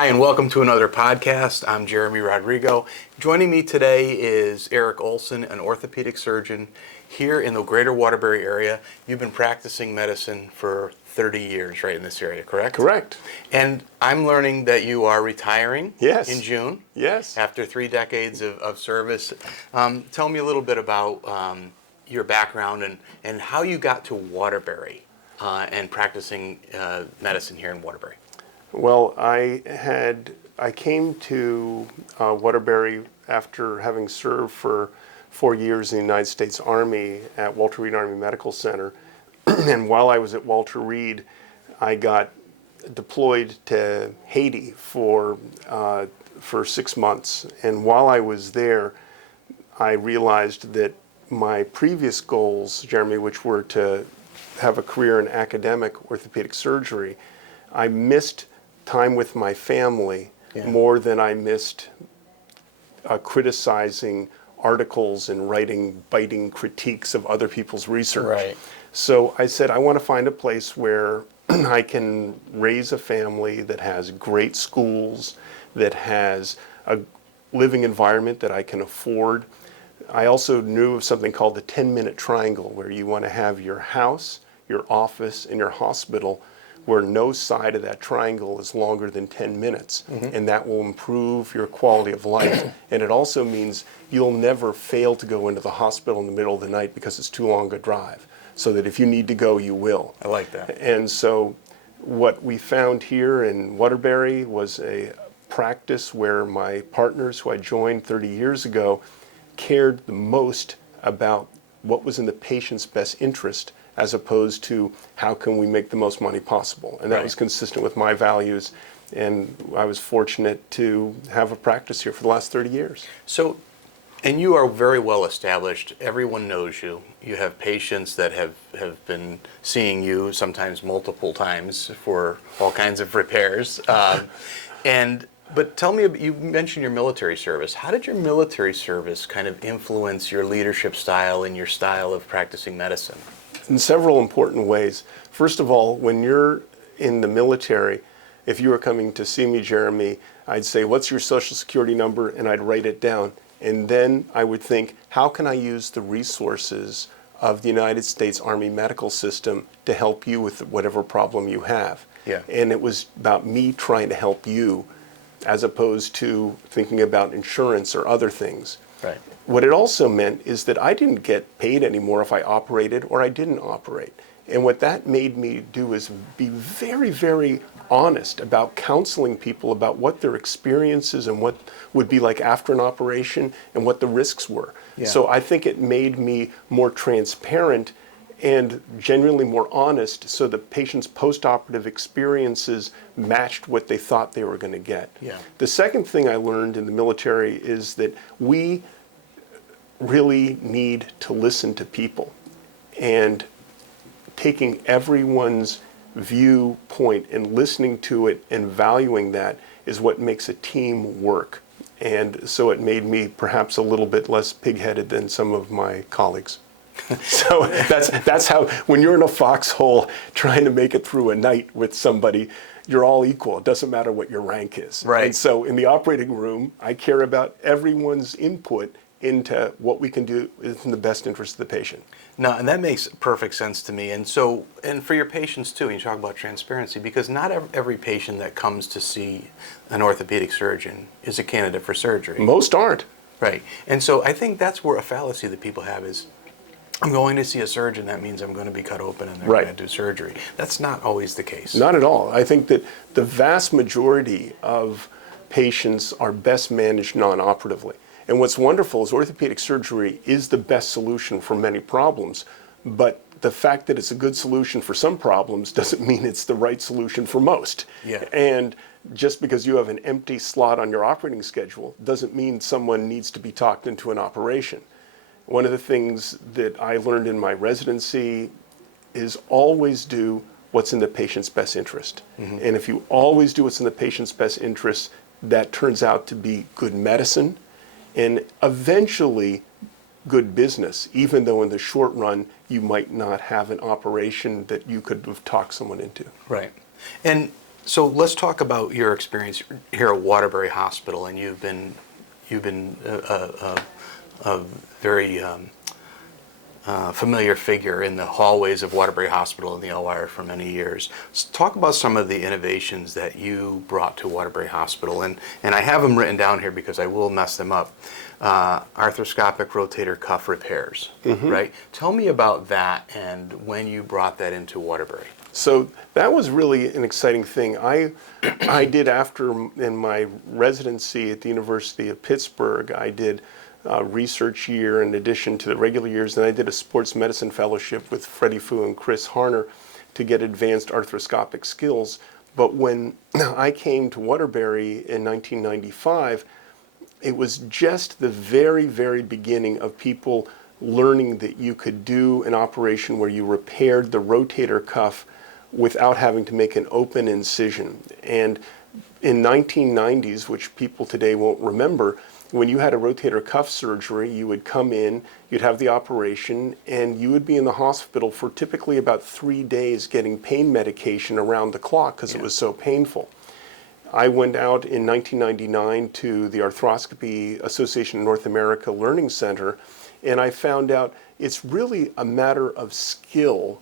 Hi, and welcome to another podcast. I'm Jeremy Rodrigo. Joining me today is Eric Olson, an orthopedic surgeon here in the Greater Waterbury area. You've been practicing medicine for 30 years right in this area, correct? Correct. And I'm learning that you are retiring in June. Yes. After 3 decades of service. Tell me a little bit about your background and how you got to Waterbury and practicing medicine here in Waterbury. Well, I came to Waterbury after having served for 4 years in the United States Army at Walter Reed Army Medical Center. And while I was at Walter Reed, I got deployed to Haiti for 6 months. And while I was there, I realized that my previous goals, Jeremy, which were to have a career in academic orthopedic surgery, I missed time with my family more than I missed criticizing articles and writing biting critiques of other people's research. Right. So I said, I want to find a place where I can raise a family that has great schools, that has a living environment that I can afford. I also knew of something called the 10-minute triangle, where you want to have your house, your office, and your hospital where no side of that triangle is longer than 10 minutes. And that will improve your quality of life. And it also means you'll never fail to go into the hospital in the middle of the night because it's too long a drive. So that if you need to go, you will. I like that. And so what we found here in Waterbury was a practice where my partners, who I joined 30 years ago, cared the most about what was in the patient's best interest, as opposed to how can we make the most money possible. And that was consistent with my values, and I was fortunate to have a practice here for the last 30 years. So, and you are very well established. Everyone knows you. You have patients that have been seeing you sometimes multiple times for all kinds of repairs. But tell me, you mentioned your military service. How did your military service kind of influence your leadership style and your style of practicing medicine? In several important ways. First of all, when you're in the military, if you were coming to see me, Jeremy, I'd say, what's your social security number? And I'd write it down. And then I would think, how can I use the resources of the United States Army medical system to help you with whatever problem you have? Yeah. And it was about me trying to help you, as opposed to thinking about insurance or other things. Right. What it also meant is that I didn't get paid anymore if I operated or I didn't operate. And what that made me do is be very, very honest about counseling people about what their experiences and what would be like after an operation and what the risks were. Yeah. So I think it made me more transparent and genuinely more honest, so the patient's post-operative experiences matched what they thought they were going to get. Yeah. The second thing I learned in the military is that we really need to listen to people, and taking everyone's viewpoint and listening to it and valuing that is what makes a team work. And so it made me perhaps a little bit less pig-headed than some of my colleagues. So that's how, when you're in a foxhole trying to make it through a night with somebody, you're all equal. It doesn't matter what your rank is. Right. And so in the operating room, I care about everyone's input into what we can do in the best interest of the patient. No, and that makes perfect sense to me. And so, and for your patients too, and you talk about transparency, because not every patient that comes to see an orthopedic surgeon is a candidate for surgery. Most aren't. Right. And so I think that's where a fallacy that people have is, I'm going to see a surgeon, that means I'm going to be cut open and they're going to do surgery. That's not always the case. Not at all. I think that the vast majority of patients are best managed non-operatively. And what's wonderful is orthopedic surgery is the best solution for many problems, but the fact that it's a good solution for some problems doesn't mean it's the right solution for most. Yeah. And just because you have an empty slot on your operating schedule doesn't mean someone needs to be talked into an operation. One of the things that I learned in my residency is always do what's in the patient's best interest. And if you always do what's in the patient's best interest, that turns out to be good medicine and eventually good business, even though in the short run you might not have an operation that you could have talked someone into. Right. And So let's talk about your experience here at Waterbury Hospital, and you've been a very familiar figure in the hallways of Waterbury Hospital and the OR for many years. Talk about some of the innovations that you brought to Waterbury Hospital, and I have them written down here because I will mess them up. Arthroscopic rotator cuff repairs, right? Tell me about that and when you brought that into Waterbury. So that was really an exciting thing. I did in my residency at the University of Pittsburgh, I did a research year in addition to the regular years, and I did a sports medicine fellowship with Freddie Fu and Chris Harner to get advanced arthroscopic skills. But when I came to Waterbury in 1995, it was just the very, very beginning of people learning that you could do an operation where you repaired the rotator cuff without having to make an open incision. And in 1990s, which people today won't remember, when you had a rotator cuff surgery, you would come in, you'd have the operation, and you would be in the hospital for typically about 3 days getting pain medication around the clock because it was so painful. I went out in 1999 to the Arthroscopy Association of North America Learning Center, and I found out it's really a matter of skill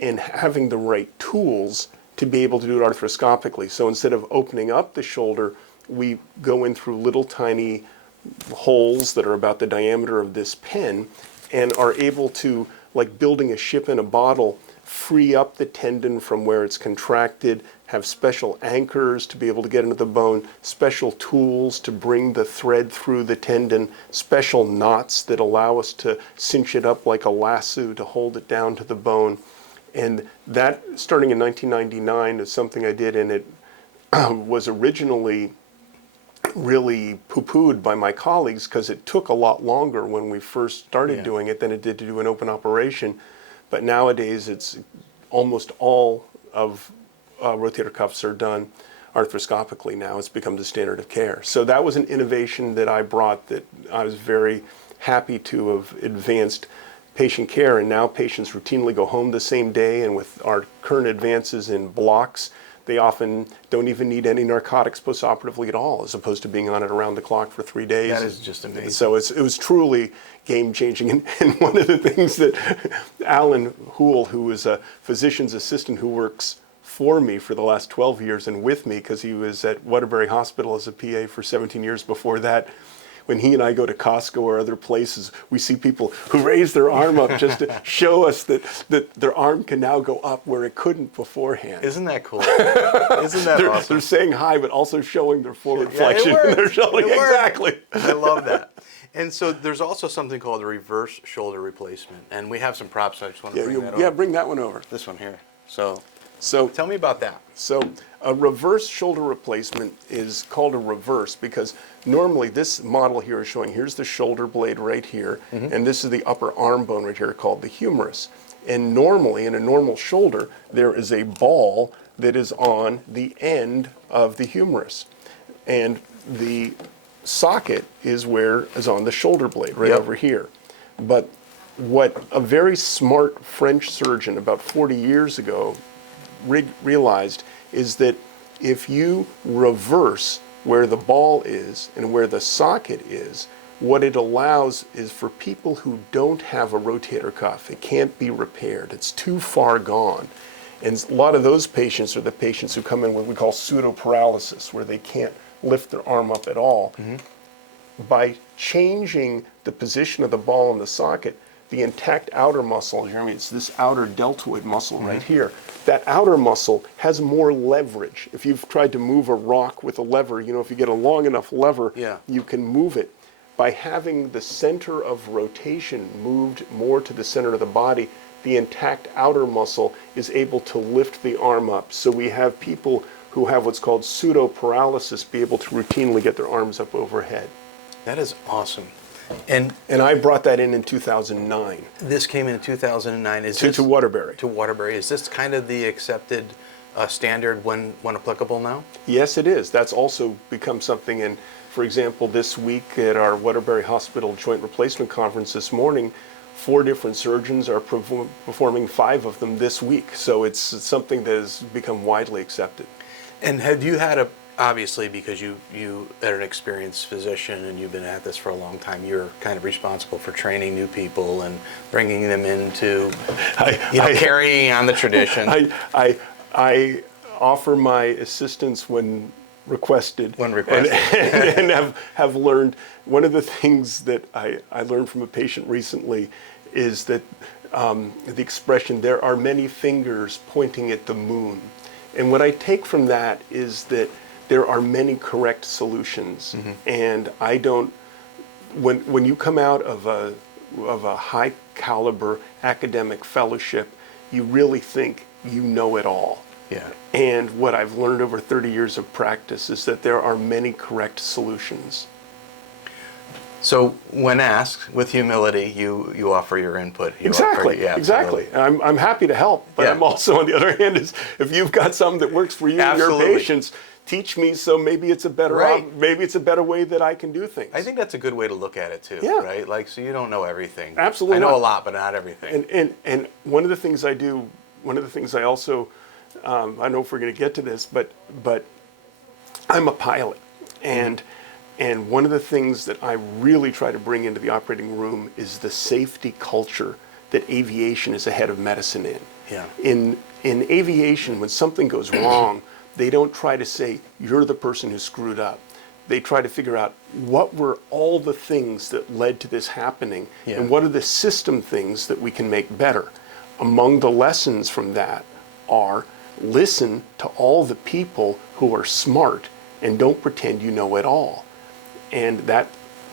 and having the right tools to be able to do it arthroscopically. So instead of opening up the shoulder, we go in through little tiny holes that are about the diameter of this pen and are able to, like building a ship in a bottle, free up the tendon from where it's contracted, have special anchors to be able to get into the bone, special tools to bring the thread through the tendon, special knots that allow us to cinch it up like a lasso to hold it down to the bone. And that, starting in 1999, is something I did, and it was originally really poo-pooed by my colleagues because it took a lot longer when we first started doing it than it did to do an open operation. But nowadays, it's almost all of rotator cuffs are done arthroscopically now. It's become the standard of care. So that was an innovation that I brought that I was very happy to have advanced patient care, and now patients routinely go home the same day, and with our current advances in blocks, they often don't even need any narcotics postoperatively at all, as opposed to being on it around the clock for 3 days. That is just amazing. So it was truly game-changing. And one of the things that Alan Houle, who is a physician's assistant who works for me for the last 12 years and with me, because he was at Waterbury Hospital as a PA for 17 years before that, when he and I go to Costco or other places, we see people who raise their arm up just to show us that their arm can now go up where it couldn't beforehand. Isn't that cool? Isn't that awesome? They're saying hi, but also showing their forward flexion. It works. They're showing exactly. I love that. And so there's also something called a reverse shoulder replacement, and we have some props. So I just want to bring that over. Yeah, bring that one over. This one here. So tell me about that. So a reverse shoulder replacement is called a reverse because normally this model here is showing, here's the shoulder blade right here, and this is the upper arm bone right here called the humerus. And normally, in a normal shoulder, there is a ball that is on the end of the humerus. And the socket is on the shoulder blade, right over here. But what a very smart French surgeon about 40 years ago realized is that if you reverse where the ball is and where the socket is, what it allows is for people who don't have a rotator cuff, it can't be repaired, it's too far gone. And a lot of those patients are the patients who come in with what we call pseudoparalysis, where they can't lift their arm up at all. By changing the position of the ball in the socket, the intact outer muscle, here, it's this outer deltoid muscle right here. That outer muscle has more leverage. If you've tried to move a rock with a lever, if you get a long enough lever, you can move it. By having the center of rotation moved more to the center of the body, the intact outer muscle is able to lift the arm up. So we have people who have what's called pseudoparalysis be able to routinely get their arms up overhead. That is awesome. And I brought that in 2009. This came in 2009. To Waterbury. To Waterbury. Is this kind of the accepted standard when applicable now? Yes, it is. That's also become something. And for example, this week at our Waterbury Hospital Joint Replacement Conference this morning, 4 different surgeons are performing 5 of them this week. So it's something that has become widely accepted. And have you had obviously, because you are an experienced physician and you've been at this for a long time, you're kind of responsible for training new people and bringing them into, carrying on the tradition. I offer my assistance when requested. When requested. And have learned, one of the things that I learned from a patient recently is that the expression, there are many fingers pointing at the moon. And what I take from that is that there are many correct solutions. And I don't, when you come out of a high caliber academic fellowship, you really think you know it all. Yeah. And what I've learned over 30 years of practice is that there are many correct solutions. So when asked, with humility, you offer your input. Exactly. I'm happy to help, but I'm also, on the other hand, is if you've got something that works for you and your patients, teach me, so maybe it's a better maybe it's a better way that I can do things. I think that's a good way to look at it too, right? Like, so you don't know everything. Absolutely. I know a lot, but not everything. And one of the things I do, one of the things I also, I don't know if we're going to get to this, but I'm a pilot, and one of the things that I really try to bring into the operating room is the safety culture that aviation is ahead of medicine in. Yeah. In aviation, when something goes wrong, they don't try to say, you're the person who screwed up. They try to figure out what were all the things that led to this happening, and what are the system things that we can make better. Among the lessons from that are, listen to all the people who are smart and don't pretend you know it all. And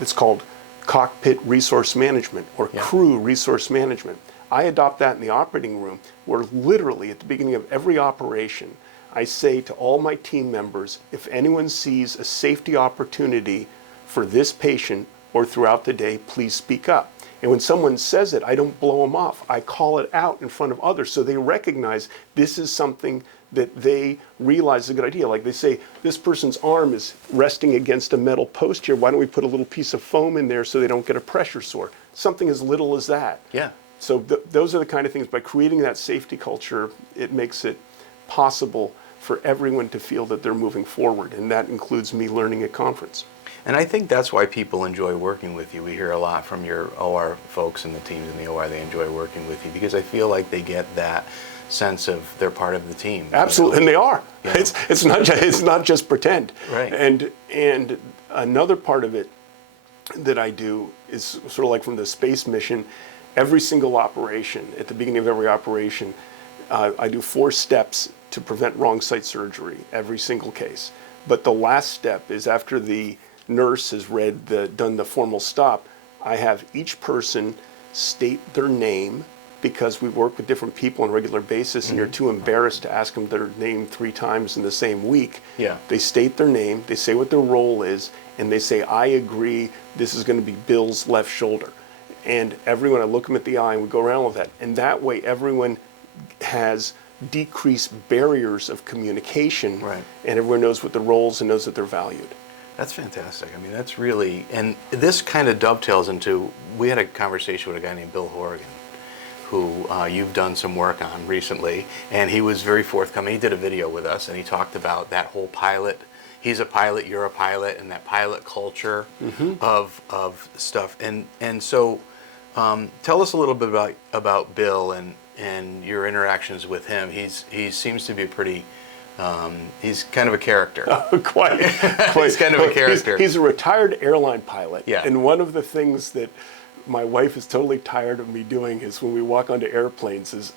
it's called cockpit resource management, or crew resource management. I adopt that in the operating room, where literally at the beginning of every operation, I say to all my team members, if anyone sees a safety opportunity for this patient or throughout the day, please speak up. And when someone says it, I don't blow them off. I call it out in front of others so they recognize this is something that they realize is a good idea. Like they say, this person's arm is resting against a metal post here. Why don't we put a little piece of foam in there so they don't get a pressure sore? Something as little as that. Yeah. So those are the kind of things, by creating that safety culture, it makes it possible for everyone to feel that they're moving forward. And that includes me learning at conference. And I think that's why people enjoy working with you. We hear a lot from your OR folks and the teams in the OR, they enjoy working with you because I feel like they get that sense of they're part of the team. Absolutely, and they are. You know? It's not just pretend. Right. And another part of it that I do is sort of like from the space mission. Every single operation, at the beginning of every operation, I do 4 steps to prevent wrong site surgery, every single case. But the last step is, after the nurse has done the formal stop, I have each person state their name, because we work with different people on a regular basis, and you're too embarrassed to ask them their name 3 times in the same week. Yeah. They state their name, they say what their role is, and they say, I agree, this is going to be Bill's left shoulder. And everyone, I look them at the eye, and we go around with that. And that way, everyone has decreased barriers of communication, and everyone knows what the roles and knows that they're valued. That's fantastic. I mean, that's really, and this kind of dovetails into, we had a conversation with a guy named Bill Horrigan, who you've done some work on recently, and he was very forthcoming. He did a video with us, and he talked about that whole pilot. He's a pilot, you're a pilot, and that pilot culture of stuff. And so, tell us a little bit about Bill and your interactions with him. He seems to be a pretty, he's kind of a character. Quite. He's kind of a character. He's a retired airline pilot. Yeah. And one of the things that my wife is totally tired of me doing is, when we walk onto airplanes, is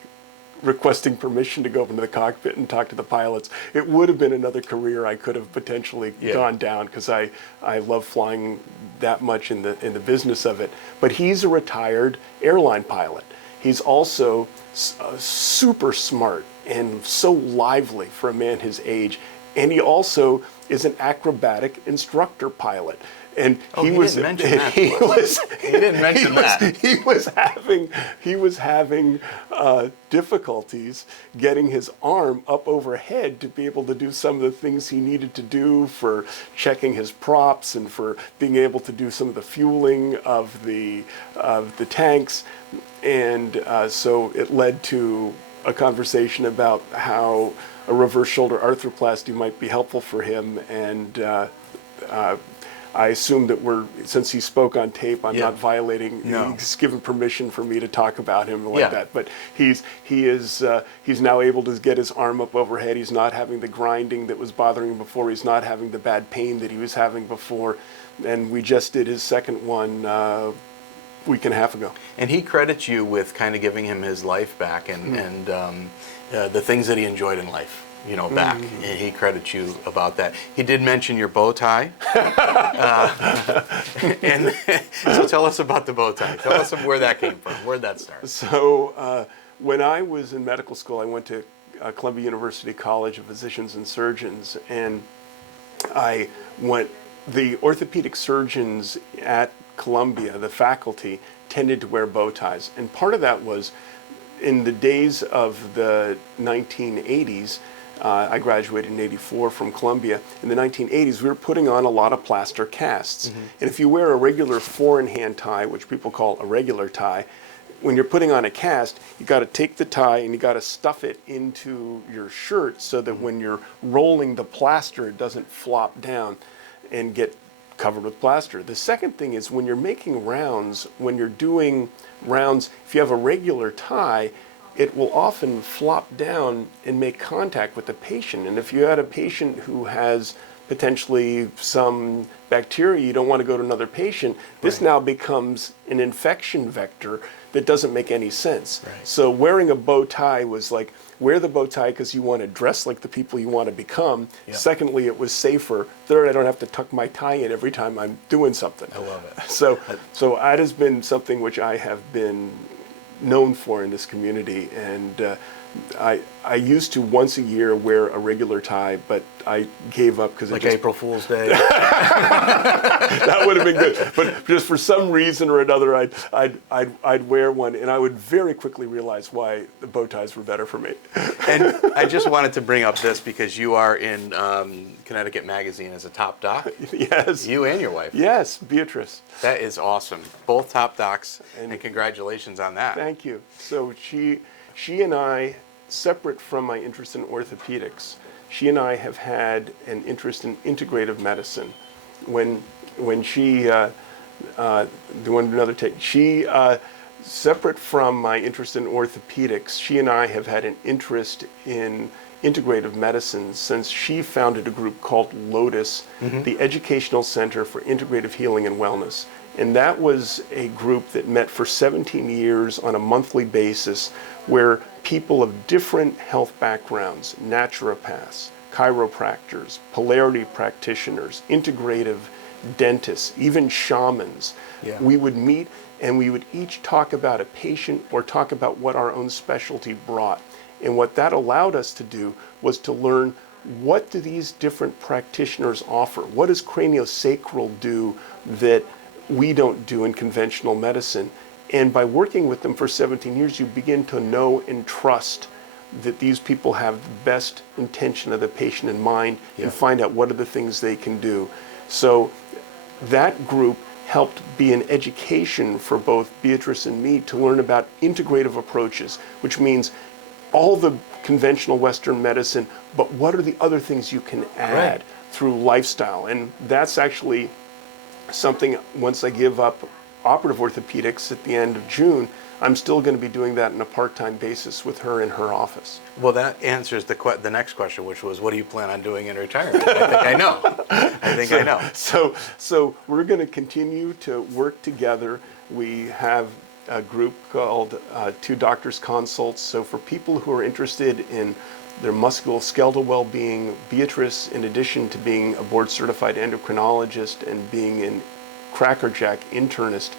requesting permission to go up into the cockpit and talk to the pilots. It would have been another career I could have potentially gone down, because I love flying that much in the business of it. But he's a retired airline pilot. He's also super smart and so lively for a man his age. And he also is an acrobatic instructor pilot. And he didn't mention that. He was having difficulties getting his arm up overhead to be able to do some of the things he needed to do for checking his props and for being able to do some of the fueling of the tanks. And so it led to a conversation about how a reverse shoulder arthroplasty might be helpful for him. And I assume that since he spoke on tape, I'm not violating. No. He's given permission for me to talk about him like Yeah. that. But he's now able to get his arm up overhead. He's not having the grinding that was bothering him before. He's not having the bad pain that he was having before. And we just did his second one week and a half ago. And he credits you with kind of giving him his life back and the things that he enjoyed in life, back. And he credits you about that. He did mention your bow tie. And so tell us about the bow tie. Tell us where that came from. Where'd that start? So when I was in medical school, I went to Columbia University College of Physicians and Surgeons, and the orthopedic surgeons at Columbia, the faculty, tended to wear bow ties. And part of that was in the days of the 1980s, I graduated in '84 from Columbia. In the 1980s, we were putting on a lot of plaster casts. And if you wear a regular four-in-hand tie, which people call a regular tie, when you're putting on a cast, you got to take the tie and you got to stuff it into your shirt so that when you're rolling the plaster, it doesn't flop down and get covered with plaster. The second thing is when you're making rounds, when you're doing rounds, if you have a regular tie, it will often flop down and make contact with the patient. And if you had a patient who has potentially some bacteria, you don't want to go to another patient, this now becomes an infection vector that doesn't make any sense. Right. So wearing a bow tie was like, wear the bow tie because you want to dress like the people you want to become. Yeah. Secondly, it was safer. Third, I don't have to tuck my tie in every time I'm doing something. I love it. So that has been something which I have been known for in this community, and I used to once a year wear a regular tie, but I gave up because Like April Fool's Day. that would have been good. But just for some reason or another, I'd wear one, and I would very quickly realize why the bow ties were better for me. And I just wanted to bring up this because you are in Connecticut Magazine as a top doc. Yes. You and your wife. Yes, Beatrice. That is awesome. Both top docs, and congratulations on that. Thank you. So she and I, separate from my interest in orthopedics, she and I have had an interest in integrative medicine. When she, do you want another take? She, separate from my interest in orthopedics, she and I have had an interest in integrative medicine since she founded a group called Lotus, the Educational Center for Integrative Healing and Wellness. And that was a group that met for 17 years on a monthly basis where people of different health backgrounds, naturopaths, chiropractors, polarity practitioners, integrative dentists, even shamans, we would meet and we would each talk about a patient or talk about what our own specialty brought. And what that allowed us to do was to learn, what do these different practitioners offer? What does craniosacral do that we don't do in conventional medicine? And by working with them for 17 years, you begin to know and trust that these people have the best intention of the patient in mind and find out what are the things they can do. So that group helped be an education for both Beatrice and me to learn about integrative approaches, which means all the conventional Western medicine, but what are the other things you can add through lifestyle? And that's actually something, once I give up operative orthopedics at the end of June, I'm still going to be doing that on a part-time basis with her in her office. Well, that answers the next question, which was, what do you plan on doing in retirement? I think I know. I know. So we're going to continue to work together. We have a group called Two Doctors Consults. So for people who are interested in their musculoskeletal well-being, Beatrice, in addition to being a board-certified endocrinologist and being an crackerjack internist,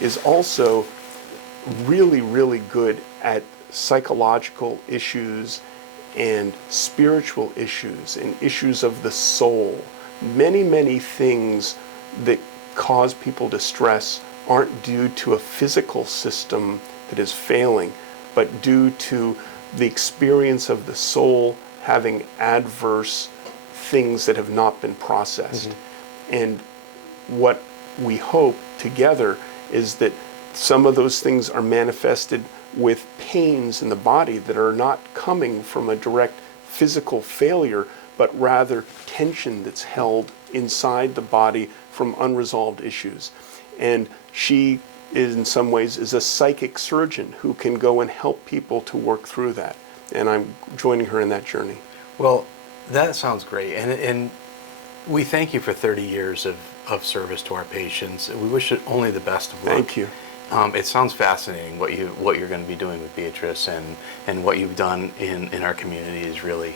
is also really, really good at psychological issues and spiritual issues and issues of the soul. Many, many things that cause people distress aren't due to a physical system that is failing, but due to the experience of the soul having adverse things that have not been processed. And what we hope together is that some of those things are manifested with pains in the body that are not coming from a direct physical failure, but rather tension that's held inside the body from unresolved issues. And she, in some ways, is a psychic surgeon who can go and help people to work through that. And I'm joining her in that journey. Well, that sounds great. And we thank you for 30 years of service to our patients. We wish you only the best of luck. Thank you. It sounds fascinating what you're going to be doing with Beatrice, and what you've done in our community is really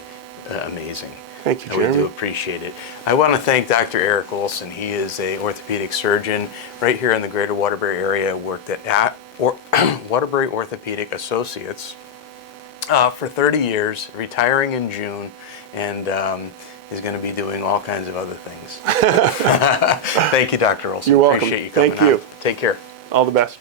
amazing. Thank you, And we Jeremy. do appreciate it. I want to thank Dr. Eric Olson. He is a orthopedic surgeon right here in the Greater Waterbury area. Worked at Waterbury Orthopedic Associates for 30 years, retiring in June, and is going to be doing all kinds of other things. Thank you, Dr. Olson. You're welcome. Appreciate you coming Thank you. on. Take care. All the best.